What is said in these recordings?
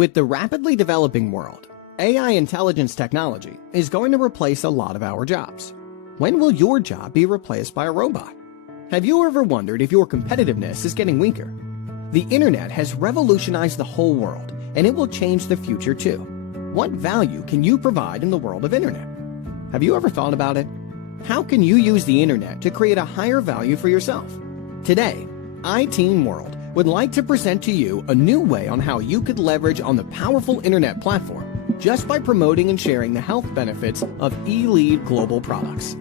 With the rapidly developing world, AI intelligence technology is going to replace a lot of our jobs. When will your job be replaced by a robot? Have you ever wondered if your competitiveness is getting weaker? The internet has revolutionized the whole world, and it will change the future too. What value can you provide in the world of internet? Have you ever thought about it? How can you use the internet to create a higher value for yourself? Today, iTeam World would like to present to you a new way on how you could leverage on the powerful internet platform just by promoting and sharing the health benefits of eLead Global products.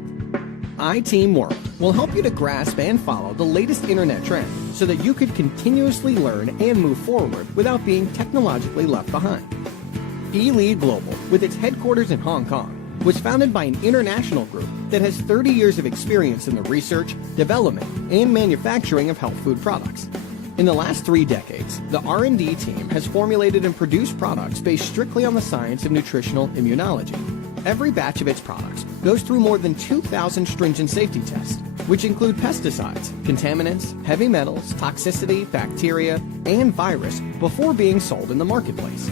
iTeam World will help you to grasp and follow the latest internet trend so that you could continuously learn and move forward without being technologically left behind. eLead Global, with its headquarters in Hong Kong, was founded by an international group that has 30 years of experience in the research, development, and manufacturing of health food products. In the last 3 decades, the R&D team has formulated and produced products based strictly on the science of nutritional immunology. Every batch of its products goes through more than 2,000 stringent safety tests, which include pesticides, contaminants, heavy metals, toxicity, bacteria, and virus before being sold in the marketplace.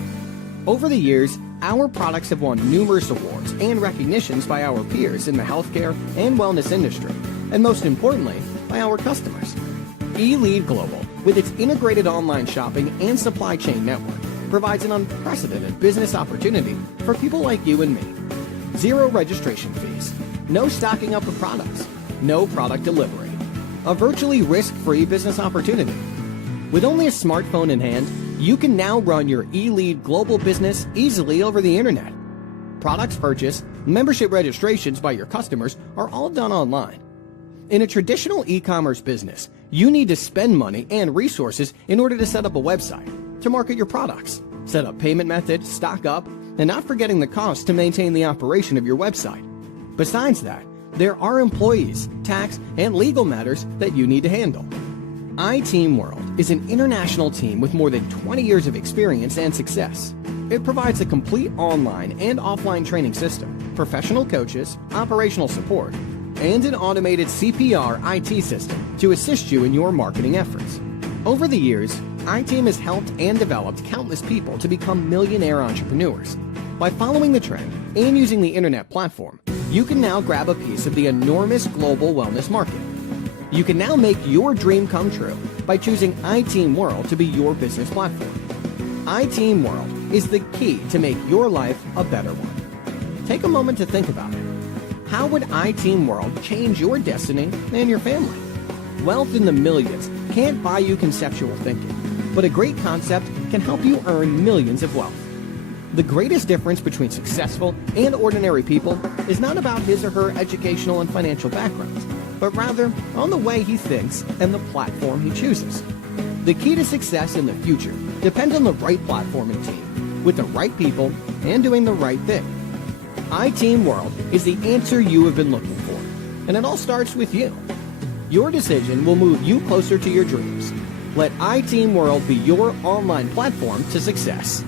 Over the years, our products have won numerous awards and recognitions by our peers in the healthcare and wellness industry, and most importantly, by our customers. eLead Global, with its integrated online shopping and supply chain network, provides an unprecedented business opportunity for people like you and me. Zero registration fees, no stocking up of products, no product delivery. A virtually risk-free business opportunity. With only a smartphone in hand, you can now run your eLead Global business easily over the internet. Products purchased, membership registrations by your customers are all done online. In a traditional e-commerce business, you need to spend money and resources in order to set up a website, to market your products, set up payment methods, stock up, and not forgetting the cost to maintain the operation of your website. Besides that, there are employees, tax, and legal matters that you need to handle. iTeam World is an international team with more than 20 years of experience and success. It provides a complete online and offline training system, professional coaches, operational support, and an automated CPR IT system to assist you in your marketing efforts. Over the years, iTeam has helped and developed countless people to become millionaire entrepreneurs. By following the trend and using the internet platform, you can now grab a piece of the enormous global wellness market. You can now make your dream come true by choosing iTeam World to be your business platform. iTeam World is the key to make your life a better one. Take a moment to think about it. How would iTeam World change your destiny and your family? Wealth in the millions can't buy you conceptual thinking, but a great concept can help you earn millions of wealth. The greatest difference between successful and ordinary people is not about his or her educational and financial backgrounds, but rather on the way he thinks and the platform he chooses. The key to success in the future depends on the right platform and team, with the right people and doing the right thing. iTeam World is the answer you have been looking for, and it all starts with you. Your decision will move you closer to your dreams. Let iTeam World be your online platform to success.